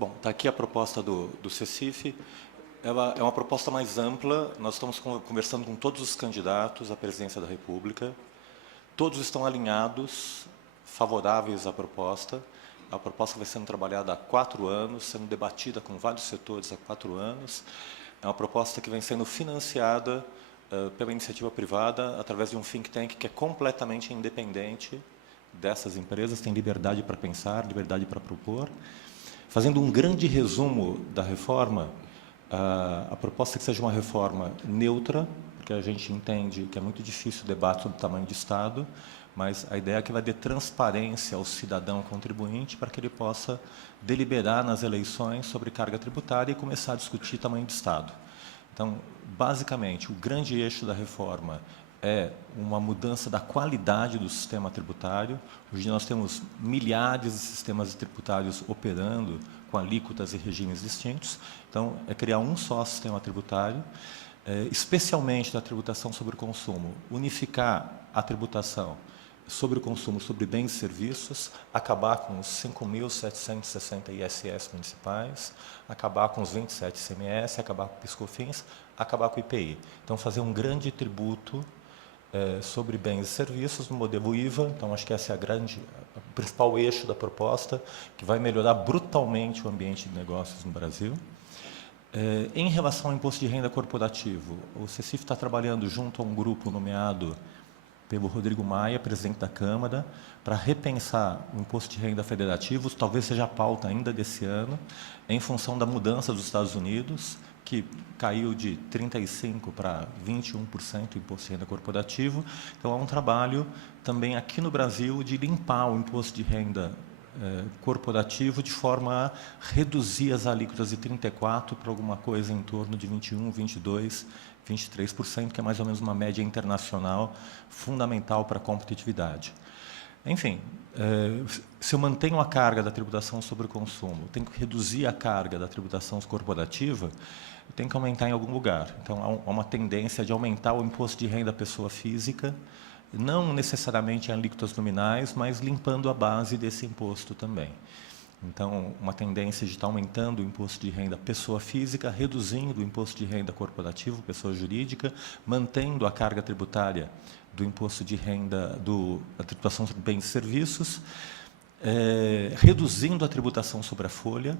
Bom, está aqui a proposta do CECIF. Ela é uma proposta mais ampla. Nós estamos conversando com todos os candidatos à presidência da República. Todos estão alinhados, favoráveis à proposta. A proposta vai sendo trabalhada há 4 anos, sendo debatida com vários setores há 4 anos. É uma proposta que vem sendo financiada pela iniciativa privada, através de um think tank que é completamente independente dessas empresas, tem liberdade para pensar, liberdade para propor. Fazendo um grande resumo da reforma, a proposta é que seja uma reforma neutra, porque a gente entende que é muito difícil o debate sobre o tamanho de Estado, mas a ideia é que vai dar transparência ao cidadão contribuinte para que ele possa deliberar nas eleições sobre carga tributária e começar a discutir tamanho de Estado. Então, basicamente, o grande eixo da reforma é uma mudança da qualidade do sistema tributário. Hoje nós temos milhares de sistemas tributários operando com alíquotas e regimes distintos. Então, é criar um só sistema tributário, especialmente da tributação sobre o consumo, unificar a tributação sobre o consumo, sobre bens e serviços, acabar com os 5.760 ISS municipais, acabar com os 27 ICMS, acabar com o PIS/COFINS, acabar com o IPI. Então, fazer um grande tributo sobre bens e serviços no modelo IVA. Então, acho que esse é o principal eixo da proposta, que vai melhorar brutalmente o ambiente de negócios no Brasil. Em relação ao imposto de renda corporativo, o CECIF está trabalhando junto a um grupo nomeado pelo Rodrigo Maia, presidente da Câmara, para repensar o imposto de renda federativo, talvez seja a pauta ainda desse ano, em função da mudança dos Estados Unidos, que caiu de 35% para 21% o imposto de renda corporativo. Então, há um trabalho também aqui no Brasil de limpar o imposto de renda corporativo de forma a reduzir as alíquotas de 34% para alguma coisa em torno de 21%, 22%, 23%, que é mais ou menos uma média internacional fundamental para a competitividade. Enfim, se eu mantenho a carga da tributação sobre o consumo, tenho que reduzir a carga da tributação corporativa, eu tenho que aumentar em algum lugar. Então, há uma tendência de aumentar o imposto de renda à pessoa física, não necessariamente em alíquotas nominais, mas limpando a base desse imposto também. Então, uma tendência de estar aumentando o imposto de renda pessoa física, reduzindo o imposto de renda corporativo, pessoa jurídica, mantendo a carga tributária do imposto de renda, da tributação sobre bens e serviços, reduzindo a tributação sobre a folha.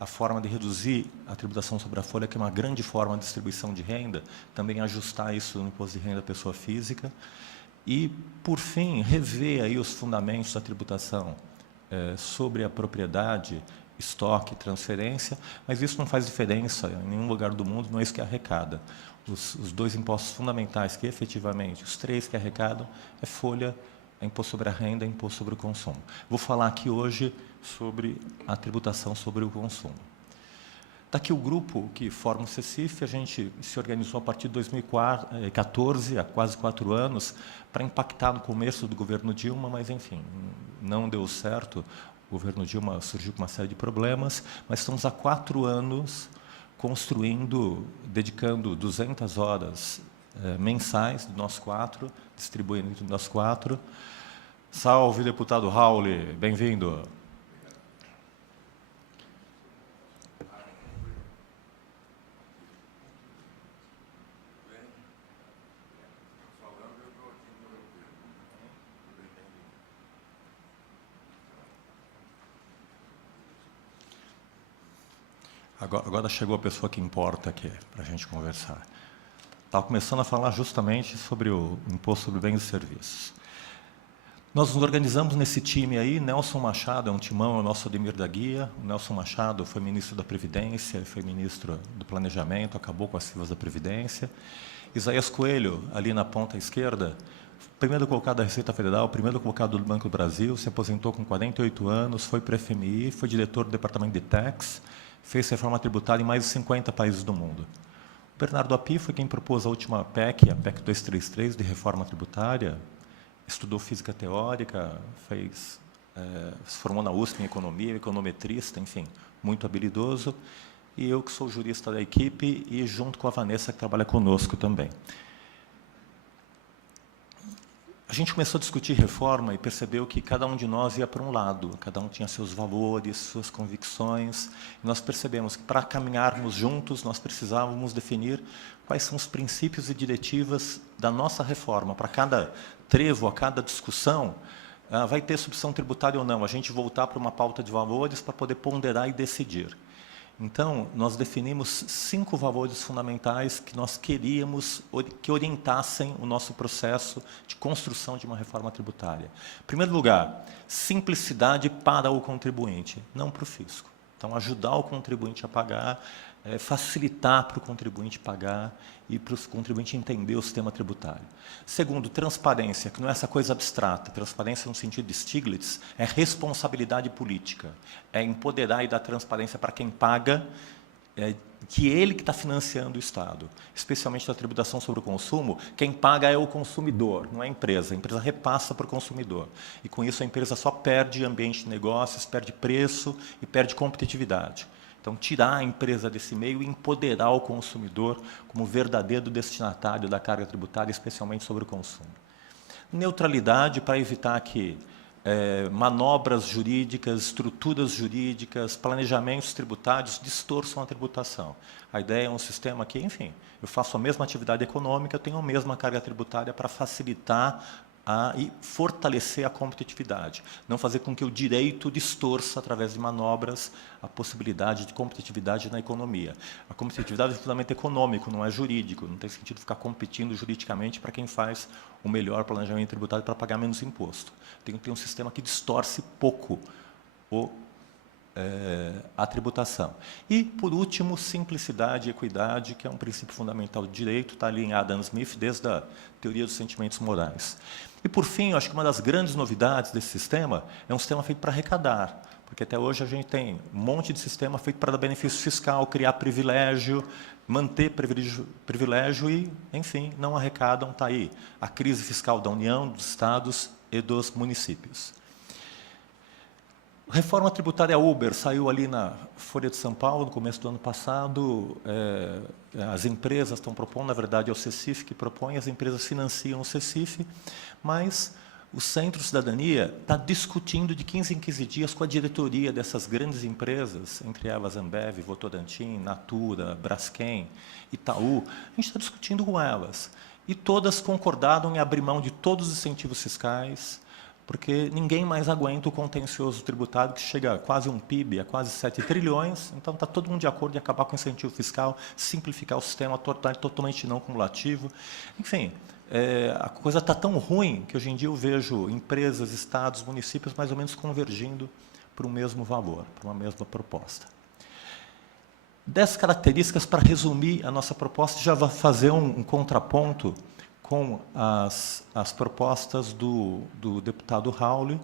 A forma de reduzir a tributação sobre a folha, que é uma grande forma de distribuição de renda, também ajustar isso no imposto de renda pessoa física. E, por fim, rever aí os fundamentos da tributação sobre a propriedade, estoque, transferência, mas isso não faz diferença em nenhum lugar do mundo, não é isso que arrecada. Os 2 impostos fundamentais que, efetivamente, os 3 que arrecadam, é folha, é imposto sobre a renda e imposto sobre o consumo. Vou falar aqui hoje sobre a tributação sobre o consumo. Está aqui o grupo que forma o CECIF. A gente se organizou a partir de 2014, há quase 4 anos, para impactar no começo do governo Dilma, mas, enfim, não deu certo. O governo Dilma surgiu com uma série de problemas, mas estamos há 4 anos construindo, dedicando 200 horas mensais do nós 4, distribuindo entre nós 4. Salve, deputado Raul, bem-vindo. Agora chegou a pessoa que importa aqui para a gente conversar. Estava começando a falar justamente sobre o imposto sobre bens e serviços. Nós nos organizamos nesse time aí. Nelson Machado é um timão, é o nosso Ademir da Guia. O Nelson Machado foi ministro da Previdência, foi ministro do Planejamento, acabou com as filas da Previdência. Isaías Coelho, ali na ponta esquerda, primeiro colocado da Receita Federal, primeiro colocado do Banco do Brasil, se aposentou com 48 anos, foi para o FMI, foi diretor do Departamento de Tax, fez reforma tributária em mais de 50 países do mundo. O Bernardo Api foi quem propôs a última PEC, a PEC 233, de reforma tributária, estudou física teórica, se formou na USP em economia, econometrista, enfim, muito habilidoso. E eu, que sou jurista da equipe, e junto com a Vanessa, que trabalha conosco também. A gente começou a discutir reforma e percebeu que cada um de nós ia para um lado, cada um tinha seus valores, suas convicções. E nós percebemos que, para caminharmos juntos, nós precisávamos definir quais são os princípios e diretivas da nossa reforma. Para cada trevo, a cada discussão, vai ter substituição tributária ou não, a gente voltar para uma pauta de valores para poder ponderar e decidir. Então, nós definimos 5 valores fundamentais que nós queríamos que orientassem o nosso processo de construção de uma reforma tributária. Em primeiro lugar, simplicidade para o contribuinte, não para o fisco. Então, ajudar o contribuinte a pagar, facilitar para o contribuinte pagar e para o contribuinte entender o sistema tributário. Segundo, transparência, que não é essa coisa abstrata. Transparência, no sentido de Stiglitz, é responsabilidade política. É empoderar e dar transparência para quem paga, que ele que está financiando o Estado. Especialmente na tributação sobre o consumo, quem paga é o consumidor, não é a empresa. A empresa repassa para o consumidor. E, com isso, a empresa só perde ambiente de negócios, perde preço e perde competitividade. Então, tirar a empresa desse meio e empoderar o consumidor como verdadeiro destinatário da carga tributária, especialmente sobre o consumo. Neutralidade para evitar que manobras jurídicas, estruturas jurídicas, planejamentos tributários distorçam a tributação. A ideia é um sistema que, enfim, eu faço a mesma atividade econômica, eu tenho a mesma carga tributária para facilitar e fortalecer a competitividade, não fazer com que o direito distorça, através de manobras, a possibilidade de competitividade na economia. A competitividade é um fundamento econômico, não é jurídico, não tem sentido ficar competindo juridicamente para quem faz o melhor planejamento tributário para pagar menos imposto. Tem que ter um sistema que distorce pouco a tributação. E, por último, simplicidade e equidade, que é um princípio fundamental do direito, está ali em Adam Smith, desde a teoria dos sentimentos morais. E, por fim, eu acho que uma das grandes novidades desse sistema é um sistema feito para arrecadar, porque até hoje a gente tem um monte de sistema feito para dar benefício fiscal, criar privilégio, manter privilégio e, enfim, não arrecadam. Está aí a crise fiscal da União, dos Estados e dos municípios. Reforma tributária Uber saiu ali na Folha de São Paulo, no começo do ano passado. As empresas estão propondo, na verdade, é o CECIF que propõe, as empresas financiam o CECIF, mas o Centro Cidadania está discutindo de 15 em 15 dias com a diretoria dessas grandes empresas, entre elas Ambev, Votorantim, Natura, Braskem, Itaú. A gente está discutindo com elas. E todas concordaram em abrir mão de todos os incentivos fiscais, porque ninguém mais aguenta o contencioso tributário, que chega a quase um PIB, a quase 7 trilhões, então está todo mundo de acordo em acabar com o incentivo fiscal, simplificar o sistema, tornar totalmente não cumulativo. Enfim, a coisa está tão ruim que hoje em dia eu vejo empresas, estados, municípios mais ou menos convergindo para o mesmo valor, para uma mesma proposta. 10 características para resumir a nossa proposta, já vai fazer um contraponto com as propostas do deputado Rauli.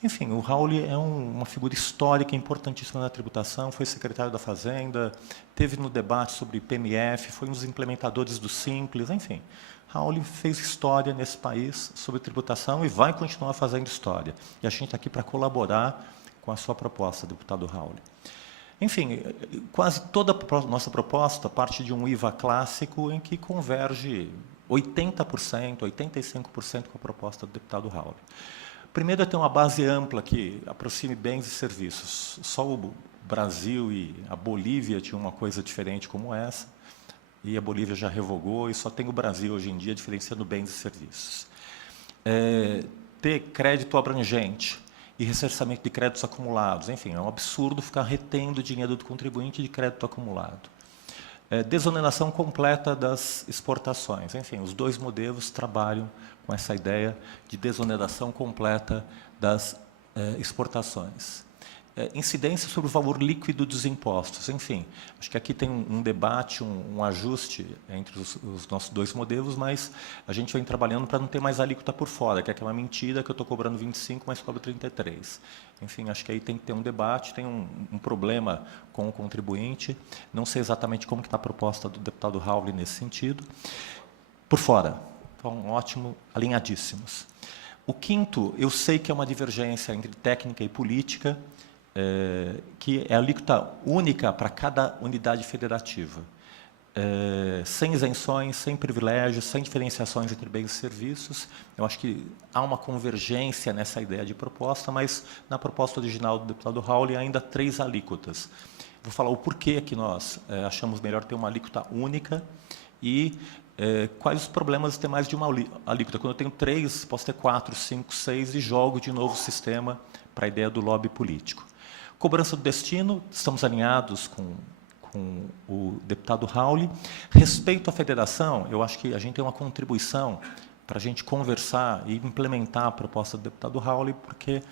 Enfim, o Rauli é uma figura histórica importantíssima na tributação, foi secretário da Fazenda, teve no debate sobre PMF, foi um dos implementadores do Simples, enfim. Rauli fez história nesse país sobre tributação e vai continuar fazendo história. E a gente está aqui para colaborar com a sua proposta, deputado Rauli. Enfim, quase toda a nossa proposta parte de um IVA clássico em que converge 80%, 85% com a proposta do deputado Rauli. Primeiro é ter uma base ampla que aproxime bens e serviços. Só o Brasil e a Bolívia tinham uma coisa diferente como essa, e a Bolívia já revogou, e só tem o Brasil hoje em dia diferenciando bens e serviços. Ter crédito abrangente e ressarcimento de créditos acumulados. Enfim, é um absurdo ficar retendo dinheiro do contribuinte de crédito acumulado. Desoneração completa das exportações. Enfim, os dois modelos trabalham com essa ideia de desoneração completa das exportações. Incidência sobre o valor líquido dos impostos. Enfim, acho que aqui tem um debate, um ajuste entre os nossos dois modelos, mas a gente vem trabalhando para não ter mais alíquota por fora, que é aquela mentira que eu estou cobrando 25, mas cobro 33. Enfim, acho que aí tem que ter um debate, tem um problema com o contribuinte. Não sei exatamente como que está a proposta do deputado Rauli nesse sentido. Por fora, então, ótimo, alinhadíssimos. O quinto, eu sei que é uma divergência entre técnica e política, que é a alíquota única para cada unidade federativa. sem isenções, sem privilégios, sem diferenciações entre bens e serviços. Eu acho que há uma convergência nessa ideia de proposta, mas na proposta original do deputado Raul ainda 3 alíquotas. Vou falar o porquê que nós achamos melhor ter uma alíquota única e quais os problemas de ter mais de uma alíquota. Quando eu tenho 3, posso ter 4, 5, 6 e jogo de novo sistema para a ideia do lobby político. Cobrança do destino, estamos alinhados com o deputado Raul. Respeito à federação, eu acho que a gente tem uma contribuição para a gente conversar e implementar a proposta do deputado Raul, porque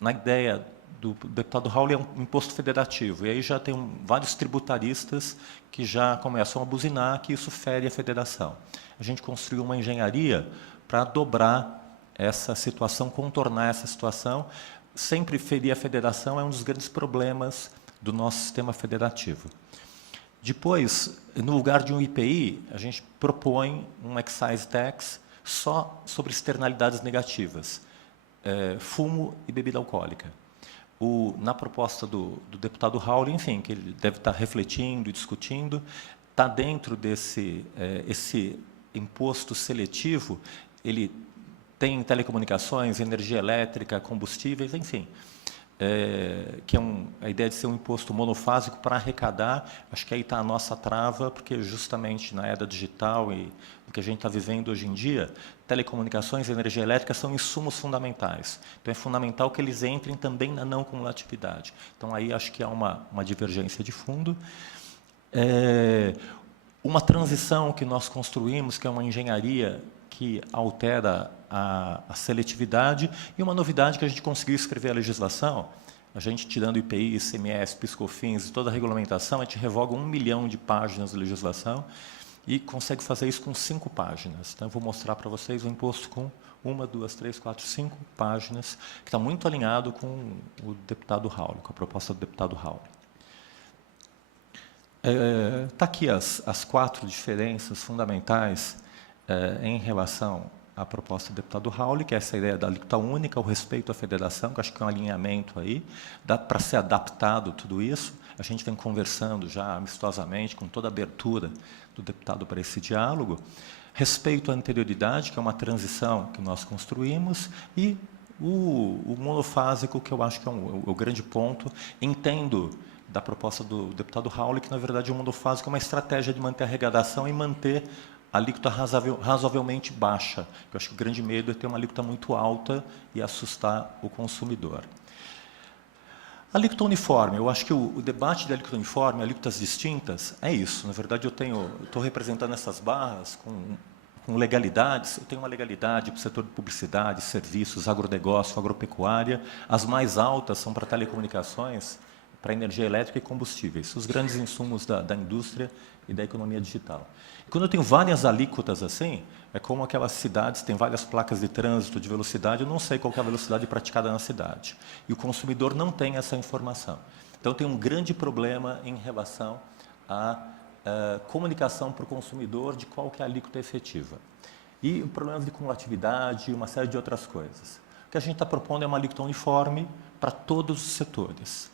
na ideia do deputado Raul é um imposto federativo, e aí já tem vários tributaristas que já começam a buzinar que isso fere a federação. A gente construiu uma engenharia para dobrar essa situação, contornar essa situação. Sempre ferir a federação é um dos grandes problemas do nosso sistema federativo. Depois, no lugar de um IPI, a gente propõe um excise tax só sobre externalidades negativas, fumo e bebida alcoólica. Na proposta do deputado Raul, enfim, que ele deve estar refletindo e discutindo, está dentro desse esse imposto seletivo, ele tem telecomunicações, energia elétrica, combustíveis, enfim, que é a ideia de ser um imposto monofásico para arrecadar. Acho que aí está a nossa trava, porque justamente na era digital e o que a gente está vivendo hoje em dia, telecomunicações e energia elétrica são insumos fundamentais. Então, é fundamental que eles entrem também na não cumulatividade. Então, aí acho que há uma divergência de fundo. Uma transição que nós construímos, que é uma engenharia que altera a seletividade, e uma novidade que a gente conseguiu escrever a legislação, a gente tirando IPI, ICMS, PIS/COFINS e toda a regulamentação, a gente revoga 1 milhão de páginas de legislação e consegue fazer isso com 5 páginas. Então, eu vou mostrar para vocês o imposto com 1, 2, 3, 4, 5 páginas, que está muito alinhado com o deputado Raul, com a proposta do deputado Raul. Está aqui as 4 diferenças fundamentais em relação à proposta do deputado Raul, que é essa ideia da alíquota única, o respeito à federação, que acho que é um alinhamento aí, dá para ser adaptado tudo isso. A gente vem conversando já amistosamente, com toda a abertura do deputado para esse diálogo. Respeito à anterioridade, que é uma transição que nós construímos, e o monofásico, que eu acho que é o grande ponto. Entendo da proposta do deputado Raul, que, na verdade, o monofásico é uma estratégia de manter a arrecadação e manter a alíquota razoavelmente baixa. Eu acho que o grande medo é ter uma alíquota muito alta e assustar o consumidor. Alíquota uniforme. Eu acho que o debate de alíquota uniforme, alíquotas distintas, é isso. Na verdade, eu estou representando essas barras com legalidades. Eu tenho uma legalidade para o setor de publicidade, serviços, agronegócio, agropecuária. As mais altas são para telecomunicações, para energia elétrica e combustíveis, os grandes insumos da indústria e da economia digital. E quando eu tenho várias alíquotas assim, é como aquelas cidades têm várias placas de trânsito, de velocidade, eu não sei qual é a velocidade praticada na cidade. E o consumidor não tem essa informação. Então, tem um grande problema em relação à comunicação para o consumidor de qual que é a alíquota efetiva. E problemas de cumulatividade e uma série de outras coisas. O que a gente está propondo é uma alíquota uniforme para todos os setores.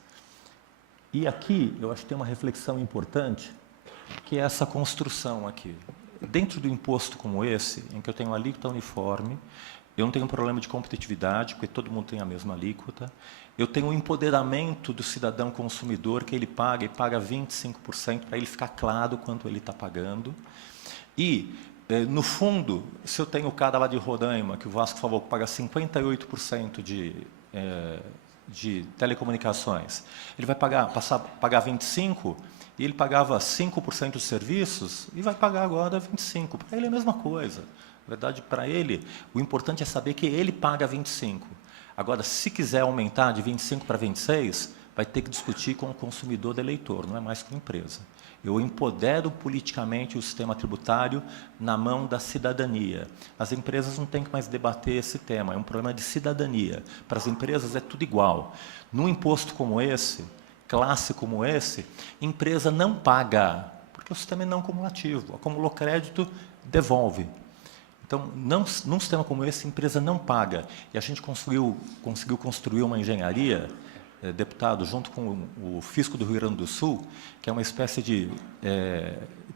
E aqui, eu acho que tem uma reflexão importante, que é essa construção aqui. Dentro do imposto como esse, em que eu tenho uma alíquota uniforme, eu não tenho um problema de competitividade, porque todo mundo tem a mesma alíquota. Eu tenho o empoderamento do cidadão consumidor, que ele paga, e paga 25%, para ele ficar claro quanto ele está pagando. E, no fundo, se eu tenho o cara lá de Roraima, que o Vasco falou que paga 58% de telecomunicações, ele vai passar a pagar 25%, e ele pagava 5% dos serviços, e vai pagar agora 25%. Para ele é a mesma coisa. Na verdade, para ele, o importante é saber que ele paga 25%. Agora, se quiser aumentar de 25% para 26%, vai ter que discutir com o consumidor eleitor, não é mais com a empresa. Eu empodero politicamente o sistema tributário na mão da cidadania. As empresas não têm que mais debater esse tema, é um problema de cidadania. Para as empresas é tudo igual. Num imposto como esse, classe como esse, empresa não paga, porque o sistema é não cumulativo. Acumulou crédito, devolve. Então, num sistema como esse, a empresa não paga. E a gente conseguiu construir uma engenharia, deputado, junto com o Fisco do Rio Grande do Sul, que é uma espécie de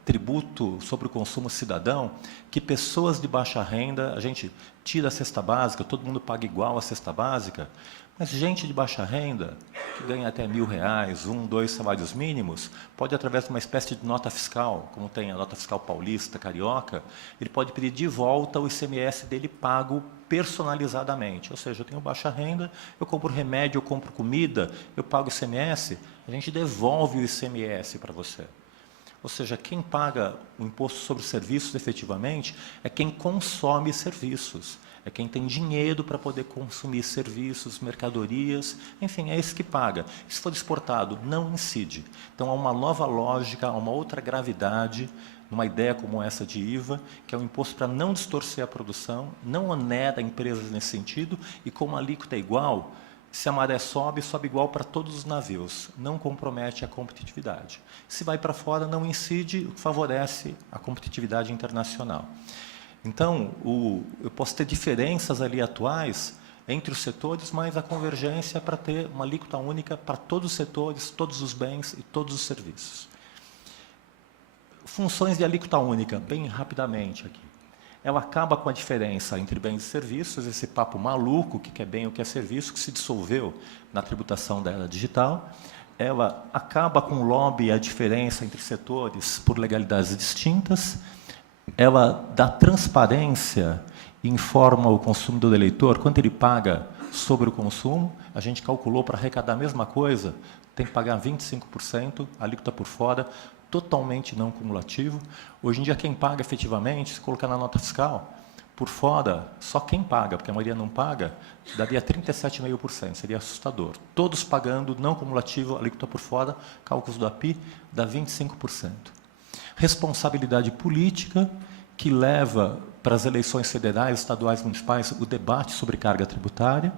tributo sobre o consumo cidadão, que pessoas de baixa renda, a gente tira a cesta básica, todo mundo paga igual a cesta básica, mas gente de baixa renda, que ganha até R$1.000, 1, 2 salários mínimos, pode, através de uma espécie de nota fiscal, como tem a nota fiscal paulista, carioca, ele pode pedir de volta o ICMS dele pago personalizadamente. Ou seja, eu tenho baixa renda, eu compro remédio, eu compro comida, eu pago ICMS, a gente devolve o ICMS para você. Ou seja, quem paga o imposto sobre os serviços efetivamente é quem consome serviços, é quem tem dinheiro para poder consumir serviços, mercadorias, enfim, é esse que paga. Se for exportado, não incide. Então, há uma nova lógica, há uma outra gravidade numa ideia como essa de IVA, que é um imposto para não distorcer a produção, não onera empresas nesse sentido, e como a alíquota é igual, se a maré sobe, sobe igual para todos os navios, não compromete a competitividade. Se vai para fora, não incide, favorece a competitividade internacional. Então, eu posso ter diferenças ali atuais entre os setores, mas a convergência é para ter uma alíquota única para todos os setores, todos os bens e todos os serviços. Funções de alíquota única, bem rapidamente aqui. Ela acaba com a diferença entre bens e serviços, esse papo maluco, o que é bem e o que é serviço, que se dissolveu na tributação da era digital. Ela acaba com o lobby e a diferença entre setores por legalidades distintas. Ela dá transparência e informa o consumidor eleitor quanto ele paga sobre o consumo. A gente calculou para arrecadar a mesma coisa, tem que pagar 25%, a alíquota por fora, totalmente não cumulativo. Hoje em dia, quem paga efetivamente, se colocar na nota fiscal, por fora, só quem paga, porque a maioria não paga, daria 37,5%, seria assustador. Todos pagando, não cumulativo, alíquota por fora, cálculos do API, dá 25%. Responsabilidade política, que leva para as eleições federais, estaduais, municipais, o debate sobre carga tributária.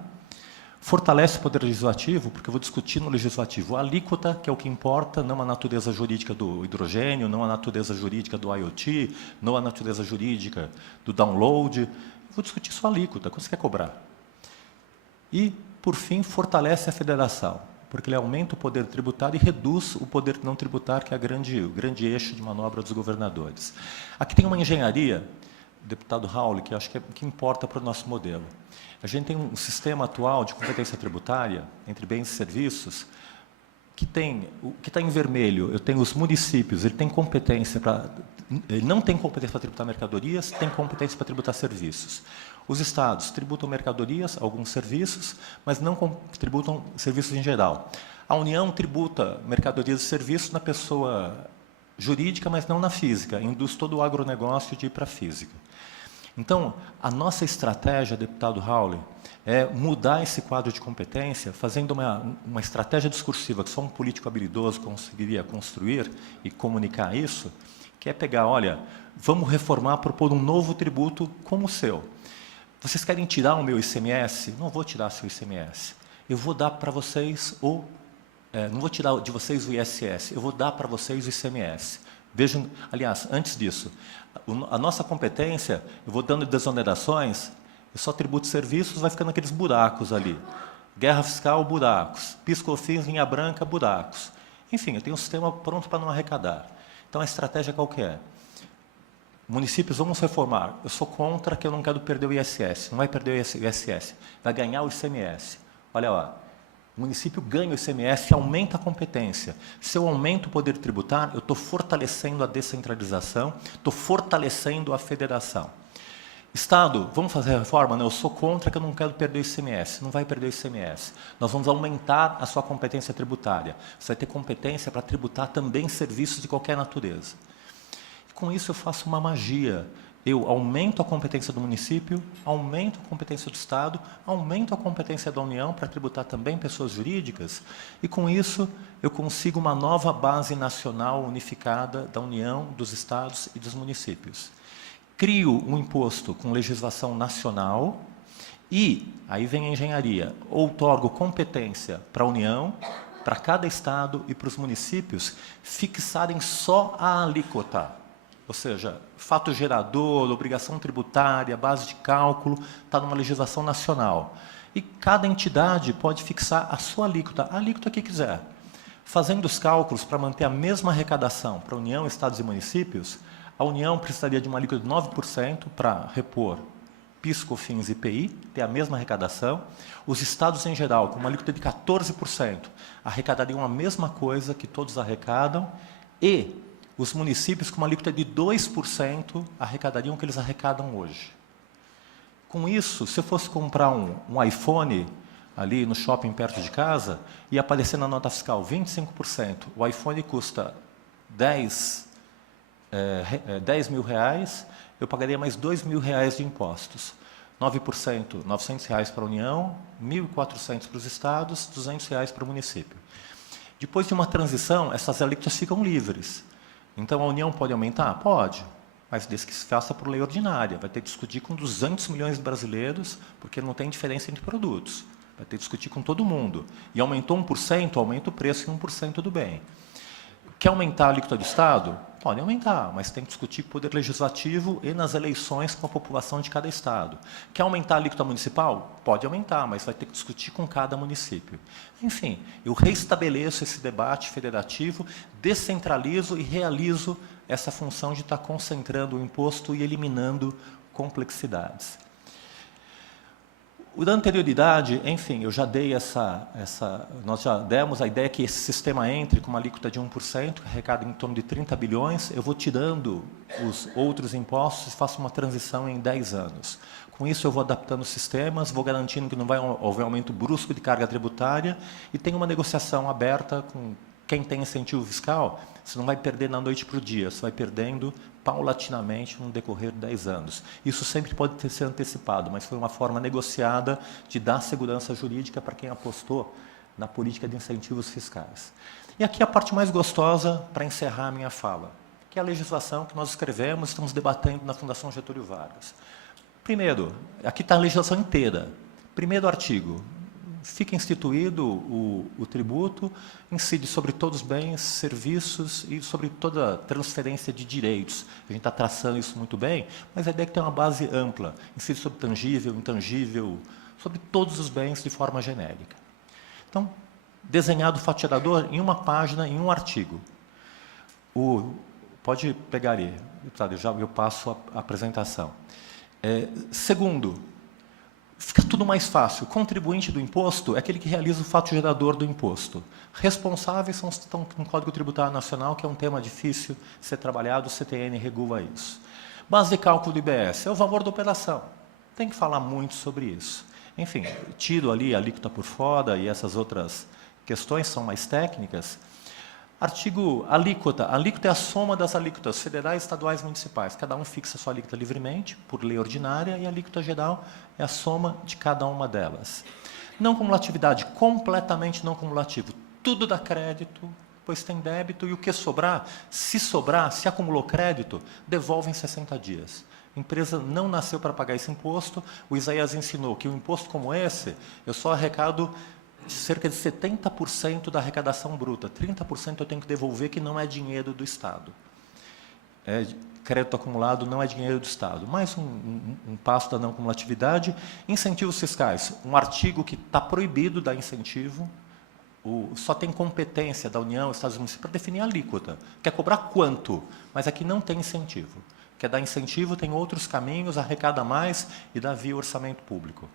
Fortalece o poder legislativo, porque eu vou discutir no legislativo a alíquota, que é o que importa, não a natureza jurídica do hidrogênio, não a natureza jurídica do IoT, não a natureza jurídica do download. Eu vou discutir só a alíquota, quanto você quer cobrar. E, por fim, fortalece a federação, porque ele aumenta o poder tributário e reduz o poder não tributário, que é o grande eixo de manobra dos governadores. Aqui tem uma engenharia, deputado Raul, que acho que importa para o nosso modelo. A gente tem um sistema atual de competência tributária entre bens e serviços que tem, o que está em vermelho, eu tenho os municípios, ele tem competência para, ele não tem competência para tributar mercadorias, tem competência para tributar serviços. Os estados tributam mercadorias, alguns serviços, mas não tributam serviços em geral. A União tributa mercadorias e serviços na pessoa jurídica, mas não na física, induz todo o agronegócio de ir para a física. Então, a nossa estratégia, deputado Raul, é mudar esse quadro de competência, fazendo uma estratégia discursiva que só um político habilidoso conseguiria construir e comunicar isso, que é pegar, olha, vamos reformar, propor um novo tributo como o seu. Vocês querem tirar o meu ICMS? Não vou tirar seu ICMS. Eu vou dar para vocês não vou tirar de vocês o ISS, eu vou dar para vocês o ICMS. Vejam, aliás, antes disso, a nossa competência, eu vou dando desonerações, eu só tributo serviços, vai ficando aqueles buracos ali. Guerra fiscal, buracos. PIS/COFINS, linha branca, buracos. Enfim, eu tenho um sistema pronto para não arrecadar. Então, a estratégia qual que é? Municípios, vamos reformar. Eu sou contra, que eu não quero perder o ISS. Não vai perder o ISS, vai ganhar o ICMS. Olha lá. O município ganha o ICMS e aumenta a competência. Se eu aumento o poder tributário, eu estou fortalecendo a descentralização, estou fortalecendo a federação. Estado, vamos fazer a reforma? Não, eu sou contra, que eu não quero perder o ICMS. Não vai perder o ICMS. Nós vamos aumentar a sua competência tributária. Você vai ter competência para tributar também serviços de qualquer natureza. E com isso eu faço uma magia. Eu aumento a competência do município, aumento a competência do Estado, aumento a competência da União para tributar também pessoas jurídicas, e com isso eu consigo uma nova base nacional unificada da União, dos Estados e dos municípios. Crio um imposto com legislação nacional e, aí vem a engenharia, outorgo competência para a União, para cada Estado e para os municípios fixarem só a alíquota. Ou seja, fato gerador, obrigação tributária, base de cálculo, está numa legislação nacional. E cada entidade pode fixar a sua alíquota, a alíquota que quiser. Fazendo os cálculos para manter a mesma arrecadação para a União, Estados e municípios, a União precisaria de uma alíquota de 9% para repor PIS, COFINS e IPI, ter a mesma arrecadação. Os estados em geral, com uma alíquota de 14%, arrecadariam a mesma coisa que todos arrecadam, e os municípios, com uma alíquota de 2%, arrecadariam o que eles arrecadam hoje. Com isso, se eu fosse comprar um iPhone ali no shopping perto de casa, ia aparecer na nota fiscal 25%. O iPhone custa 10 mil reais, eu pagaria mais 2 mil reais de impostos. 9%, R$ 900 reais para a União, 1.400 para os estados, R$ 200 reais para o município. Depois de uma transição, essas alíquotas ficam livres. Então, a União pode aumentar? Pode, mas desde que se faça por lei ordinária. Vai ter que discutir com 200 milhões de brasileiros, porque não tem diferença entre produtos. Vai ter que discutir com todo mundo. E aumentou 1%, aumenta o preço em 1% do bem. Quer aumentar a alíquota do Estado? Pode aumentar, mas tem que discutir com o Poder Legislativo e nas eleições com a população de cada Estado. Quer aumentar a alíquota municipal? Pode aumentar, mas vai ter que discutir com cada município. Enfim, eu reestabeleço esse debate federativo, descentralizo e realizo essa função de estar concentrando o imposto e eliminando complexidades. O da anterioridade, enfim, eu já dei nós já demos a ideia que esse sistema entre com uma alíquota de 1%, que arrecada em torno de 30 bilhões, eu vou tirando os outros impostos e faço uma transição em 10 anos. Com isso, eu vou adaptando os sistemas, vou garantindo que não vai haver aumento brusco de carga tributária e tem uma negociação aberta com quem tem incentivo fiscal. Você não vai perder da noite para o dia, você vai perdendo paulatinamente no decorrer de 10 anos. Isso sempre pode ser antecipado, mas foi uma forma negociada de dar segurança jurídica para quem apostou na política de incentivos fiscais. E aqui a parte mais gostosa para encerrar a minha fala, que é a legislação que nós escrevemos, estamos debatendo na Fundação Getúlio Vargas. Primeiro, aqui está a legislação inteira. Primeiro artigo, fica instituído o tributo, incide sobre todos os bens, serviços e sobre toda a transferência de direitos. A gente está traçando isso muito bem, mas a ideia é que tem uma base ampla, incide sobre tangível, intangível, sobre todos os bens de forma genérica. Então, desenhado o fatiador em uma página, em um artigo. Pode pegar aí, eu passo a apresentação. Segundo, fica tudo mais fácil. O contribuinte do imposto é aquele que realiza o fato gerador do imposto. Responsáveis estão no Código Tributário Nacional, que é um tema difícil de ser trabalhado, o CTN regula isso. Base de cálculo do IBS é o valor da operação. Tem que falar muito sobre isso. Enfim, tiro ali a alíquota por fora e essas outras questões são mais técnicas. Artigo alíquota. Alíquota é a soma das alíquotas federais, estaduais e municipais. Cada um fixa a sua alíquota livremente, por lei ordinária, e a alíquota geral é a soma de cada uma delas. Não cumulatividade, completamente não cumulativo. Tudo dá crédito, pois tem débito, e o que sobrar, se acumulou crédito, devolve em 60 dias. A empresa não nasceu para pagar esse imposto. O Isaías ensinou que um imposto como esse, eu só arrecado cerca de 70% da arrecadação bruta. 30% eu tenho que devolver, que não é dinheiro do Estado. Crédito acumulado não é dinheiro do Estado. Mais um passo da não cumulatividade. Incentivos fiscais. Um artigo que está proibido dar incentivo. Só tem competência da União, Estados e municípios para definir a alíquota. Quer cobrar quanto? Mas aqui não tem incentivo. Quer dar incentivo, tem outros caminhos, arrecada mais e dá via orçamento público.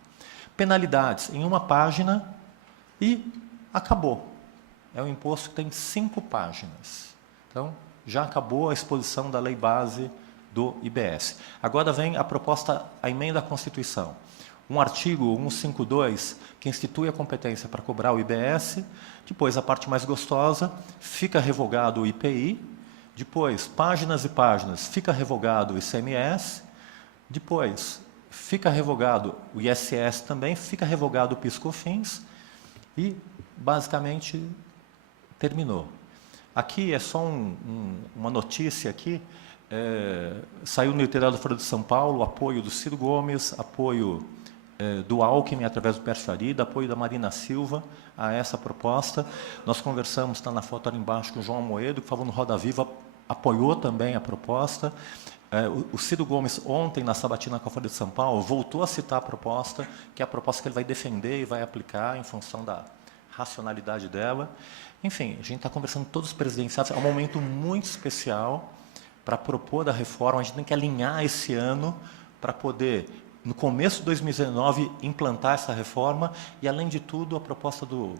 Penalidades. Em uma página, e acabou. É um imposto que tem 5 páginas. Então, já acabou a exposição da lei base do IBS. Agora vem a proposta, a emenda à Constituição. Um artigo 152, que institui a competência para cobrar o IBS. Depois, a parte mais gostosa, fica revogado o IPI. Depois, páginas e páginas, fica revogado o ICMS. Depois, fica revogado o ISS também, fica revogado o PIS/COFINS. E, basicamente, terminou. Aqui é só uma notícia aqui. Saiu no literário da Folha de São Paulo, apoio do Ciro Gomes, apoio do Alckmin, através do Pércio Arida, apoio da Marina Silva a essa proposta. Nós conversamos, está na foto ali embaixo, com o João Amoedo, que falou no Roda Viva, apoiou também a proposta. O Ciro Gomes, ontem, na sabatina com a Folha de São Paulo, voltou a citar a proposta, que é a proposta que ele vai defender e vai aplicar em função da racionalidade dela. Enfim, a gente está conversando com todos os presidenciáveis, é um momento muito especial para propor da reforma, a gente tem que alinhar esse ano para poder, no começo de 2019, implantar essa reforma, e, além de tudo, a proposta do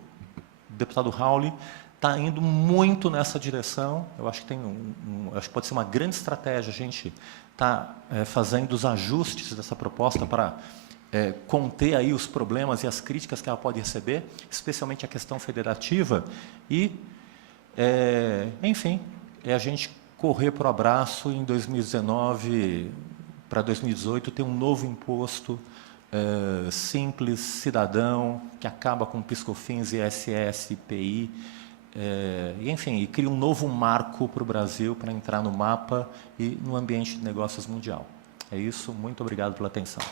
deputado Rauli está indo muito nessa direção. Eu acho que acho que pode ser uma grande estratégia a gente estar fazendo os ajustes dessa proposta para conter aí os problemas e as críticas que ela pode receber, especialmente a questão federativa, e, enfim, a gente correr para o abraço em 2019 para 2018 ter um novo imposto simples, cidadão, que acaba com PiscoFins, ISS, IPI, e, enfim, e cria um novo marco para o Brasil para entrar no mapa e no ambiente de negócios mundial. É isso, muito obrigado pela atenção.